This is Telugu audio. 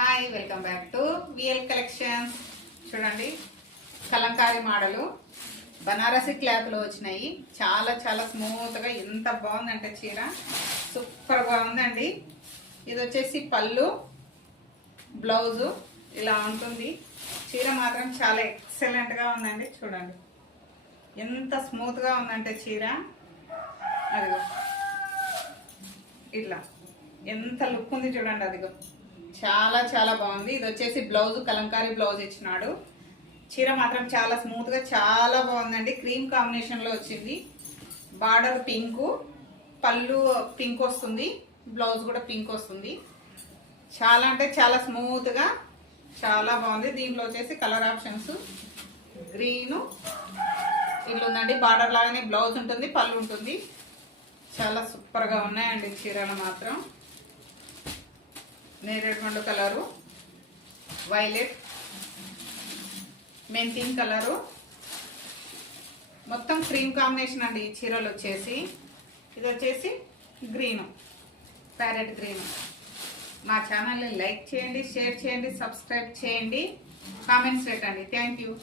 Hi welcome back to VL collections. చూడండి, కలంకారీ మోడలు బనారసి క్లాత్లో వచ్చినాయి. చాలా చాలా స్మూత్గా ఎంత బాగుందంటే చీర సూపర్గా ఉందండి. ఇది వచ్చేసి పళ్ళు, బ్లౌజు ఇలా ఉంటుంది. చీర మాత్రం చాలా ఎక్సలెంట్గా ఉందండి. చూడండి ఎంత స్మూత్గా ఉందంటే చీర, అదిగో ఇట్లా ఎంత లుక్ ఉంది చూడండి. అదిగో చాలా చాలా బాగుంది. ఇది వచ్చేసి బ్లౌజ్, కలంకారీ బ్లౌజ్ ఇచ్చినాడు. చీర మాత్రం చాలా స్మూత్ గా చాలా బాగుందండి. క్రీమ్ కాంబినేషన్ లో వచ్చింది. బార్డర్ పింక్, పళ్ళు పింక్ వస్తుంది, బ్లౌజ్ కూడా పింక్ వస్తుంది. చాలా అంటే చాలా స్మూత్ గా చాలా బాగుంది. దీంట్లో వచ్చేసి కలర్ ఆప్షన్స్ గ్రీను ఇల్లు ఉందండి. బార్డర్ లాగానే బ్లౌజ్ ఉంటుంది, పళ్ళు ఉంటుంది. చాలా సూపర్ గా ఉన్నాయండి చీరలు మాత్రం. నేరేడు కలరు, వైలెట్, మెంతిన్ కలరు, మొత్తం క్రీమ్ కాంబినేషన్ అండి ఈ చీరలు వచ్చేసి. ఇది వచ్చేసి గ్రీను, ప్యారెట్ గ్రీన్. మా ఛానల్ని లైక్ చేయండి, షేర్ చేయండి, సబ్స్క్రైబ్ చేయండి, కామెంట్స్ పెట్టండి. Thank you.